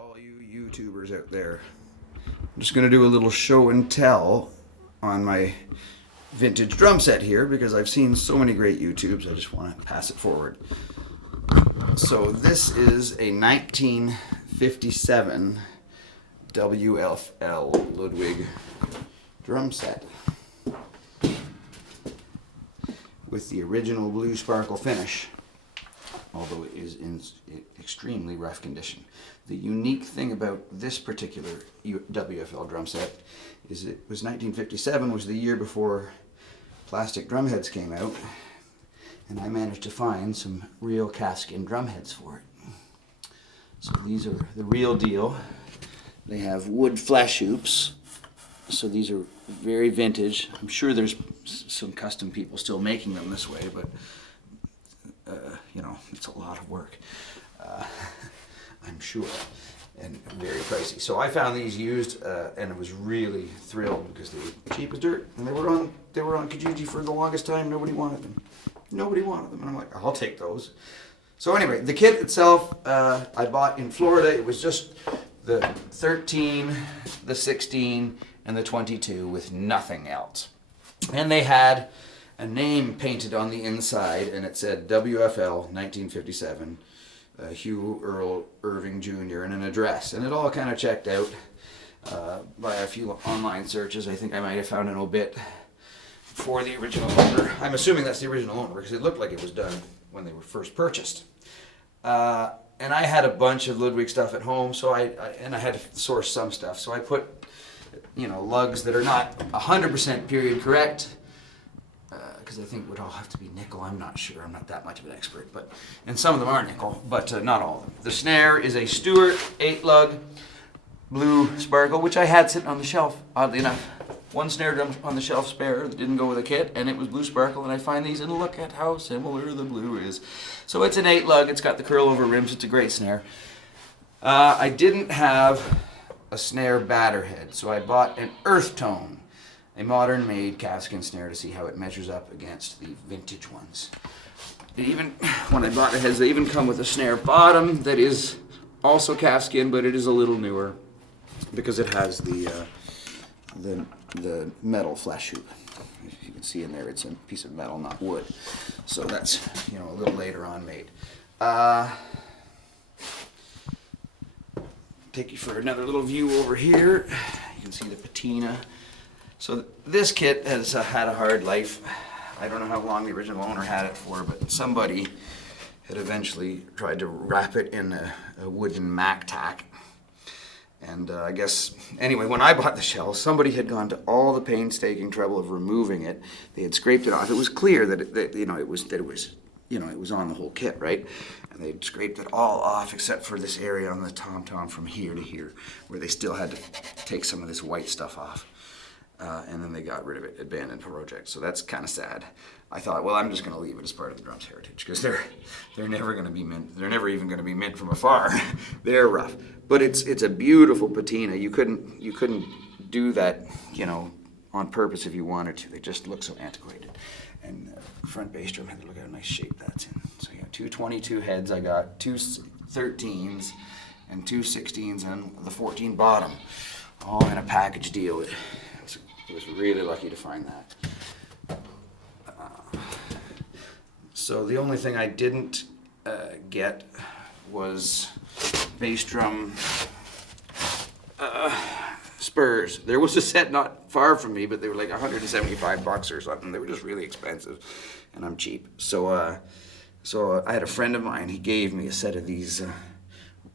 all you YouTubers out there. I'm just going to do a little show and tell on my vintage drum set here because I've seen so many great YouTubes. I just want to pass it forward. So this is a 1957 WFL Ludwig drum set with the original blue sparkle finish, although it is in extremely rough condition. The unique thing about this particular WFL drum set is it was 1957, was the year before plastic drum heads came out, and I managed to find some real calfskin drum heads for it. So these are the real deal. They have wood flesh hoops, so these are very vintage. I'm sure there's some custom people still making them this way, but you know, it's a lot of work, I'm sure, and very pricey. So I found these used, and I was really thrilled because they were cheap as dirt, and they were on Kijiji for the longest time. Nobody wanted them. Nobody wanted them, and I'm like, I'll take those. So anyway, the kit itself, I bought in Florida. It was just the 13, the 16, and the 22 with nothing else. And they had a name painted on the inside, and it said WFL 1957, Hugh Earl Irving Jr., and an address. And it all kind of checked out by a few online searches. I think I might have found an obit for the original owner. I'm assuming that's the original owner because it looked like it was done when they were first purchased. And I had a bunch of Ludwig stuff at home, so I had to source some stuff. So I put, you know, lugs that are not 100% period correct, because I think would all have to be nickel. I'm not sure. I'm not that much of an expert, and some of them are nickel, but not all of them. The snare is a Stewart 8-lug blue sparkle, which I had sitting on the shelf, oddly enough. One snare drum on the shelf spare that didn't go with a kit, and it was blue sparkle, and I find these, and look at how similar the blue is. So it's an 8-lug. It's got the curl-over rims. It's a great snare. I didn't have a snare batter head, so I bought an Earth Tone, a modern-made calfskin snare, to see how it measures up against the vintage ones. Even when I bought the heads, they even come with a snare bottom that is also calfskin, but it is a little newer because it has the metal flesh hoop. If you can see in there, it's a piece of metal, not wood. So that's, you know, a little later on made. Take you for another little view over here. You can see the patina. So this kit has had a hard life. I don't know how long the original owner had it for, but somebody had eventually tried to wrap it in a wooden Mac tack. And I guess, anyway, when I bought the shell, somebody had gone to all the painstaking trouble of removing it. They had scraped it off. It was clear that it was on the whole kit, right? And they'd scraped it all off except for this area on the tom-tom from here to here, where they still had to take some of this white stuff off. And then they got rid of it, abandoned project. So that's kind of sad. I thought, well, I'm just going to leave it as part of the drum's heritage because they're never going to be mint. They're never even going to be mint from afar. They're rough, but it's a beautiful patina. You couldn't do that, you know, on purpose if you wanted to. They just look so antiquated. And front bass drum head, look how nice shape that's in. So you got two 22 heads. I got two 13s and two 16s and the 14 bottom, all in a package deal. I was really lucky to find that. So the only thing I didn't get was bass drum spurs. There was a set not far from me, but they were like $175 or something. They were just really expensive, and I'm cheap. So I had a friend of mine. He gave me a set of these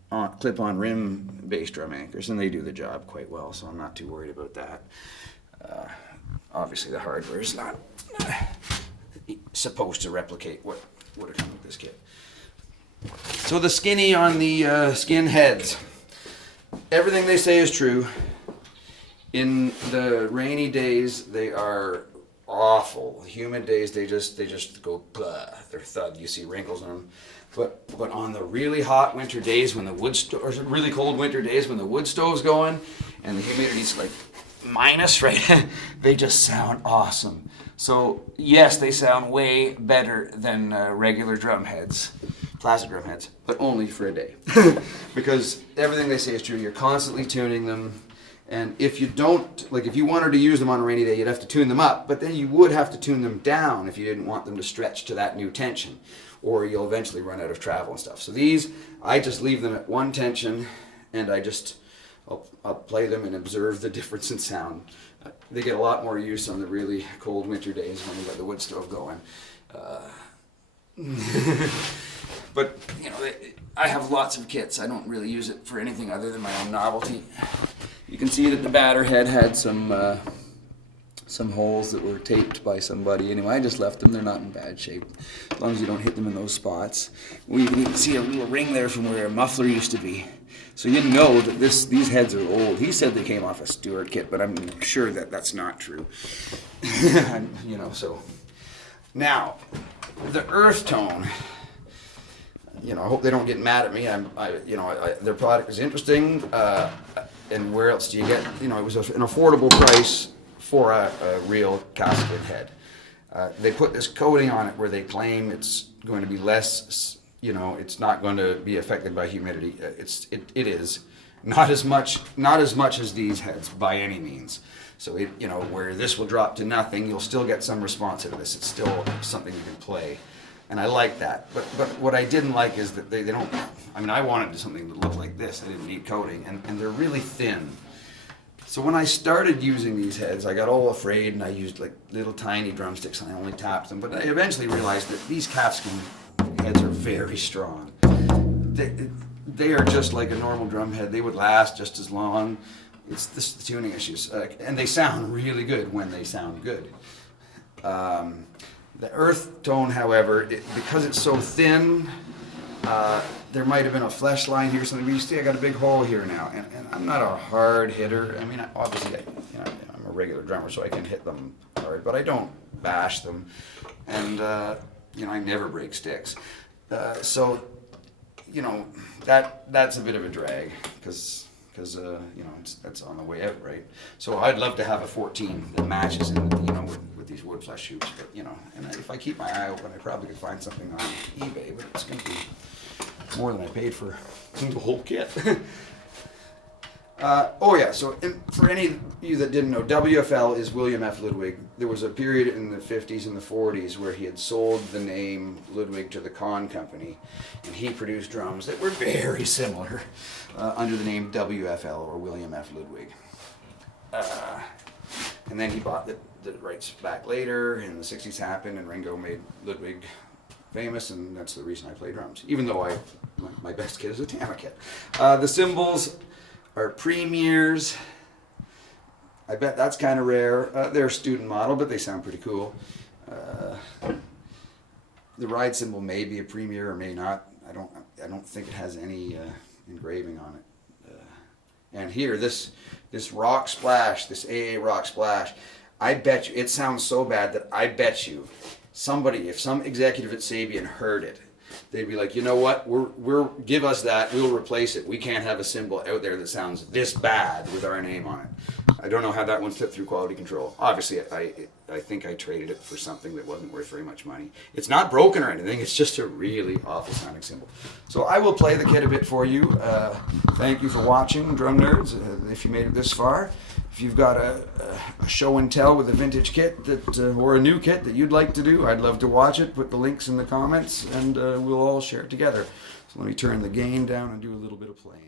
clip-on rim bass drum anchors, and they do the job quite well. So I'm not too worried about that. Obviously the hardware is not supposed to replicate what would have come with this kit. So the skinny on the skin heads, everything they say is true. In the rainy days they are awful. Humid days they just go blah. They're thud. You see wrinkles on them. But on the really hot winter days when the or really cold winter days when the wood stove's going and the humidity's like minus, right? They just sound awesome. So yes, they sound way better than regular drum heads. plastic drum heads, but only for a day. Because everything they say is true. You're constantly tuning them. And if you don't, like if you wanted to use them on a rainy day, you'd have to tune them up, but then you would have to tune them down if you didn't want them to stretch to that new tension, or you'll eventually run out of travel and stuff. So these, I just leave them at one tension, and I'll play them and observe the difference in sound. They get a lot more use on the really cold winter days when you've got the wood stove going. But, you know, I have lots of kits. I don't really use it for anything other than my own novelty. You can see that the batter head had some holes that were taped by somebody. Anyway, I just left them. They're not in bad shape, as long as you don't hit them in those spots. We can even see a little ring there from where a muffler used to be. So you know that these heads are old. He said they came off a Stewart kit, but I'm sure that that's not true. You know, so. Now, the earth tone. You know, I hope they don't get mad at me. Their product is interesting. And where else do you get, you know, it was an affordable price for a real Calfskin head. They put this coating on it where they claim it's going to be less, you know, it's not going to be affected by humidity. It is not as much as these heads by any means. So you know, where this will drop to nothing, you'll still get some response out of this. It's still something you can play. And I like that, but what I didn't like is that they don't, I mean, I wanted something that looked like this. I didn't need coating, and they're really thin. So when I started using these heads, I got all afraid, and I used like little tiny drumsticks, and I only tapped them. But I eventually realized that these Calfskin heads are very strong. They are just like a normal drum head. They would last just as long. It's the tuning issues, and they sound really good when they sound good. The earth tone, however, because it's so thin, there might have been a flesh line here or something. But you see I got a big hole here now, and I'm not a hard hitter. I mean, obviously, I'm a regular drummer, so I can hit them hard, but I don't bash them, and you know, I never break sticks. So, you know, that's a bit of a drag, because you know, that's on the way out, right? So I'd love to have a 14 that matches in, you know, with these wood flesh shoots, but you know, and if I keep my eye open, I probably could find something on eBay, but it's going to be more than I paid for the whole kit. Oh yeah, so for any of you that didn't know, WFL is William F. Ludwig. There was a period in the 50s and the 40s where he had sold the name Ludwig to the Kahn Company, and he produced drums that were very similar under the name WFL, or William F. Ludwig. And then he bought the rights back later, and the 60s happened, and Ringo made Ludwig famous, and that's the reason I play drums, even though my best kit is a Tama kit. The cymbals are premiers. I bet that's kind of rare. They're a student model, but they sound pretty cool. The ride cymbal may be a premier or may not. I don't think it has any engraving on it. And here, this rock splash, this AA rock splash, I bet you, it sounds so bad that I bet you somebody, if some executive at Sabian heard it, they'd be like, you know what, we're give us that, we'll replace it. We can't have a cymbal out there that sounds this bad with our name on it. I don't know how that one slipped through quality control. Obviously, I think I traded it for something that wasn't worth very much money. It's not broken or anything, it's just a really awful sounding cymbal. So I will play the kit a bit for you. Thank you for watching, Drum Nerds, if you made it this far. If you've got a show and tell with a vintage kit or a new kit that you'd like to do, I'd love to watch it. Put the links in the comments, and we'll all share it together. So let me turn the gain down and do a little bit of playing.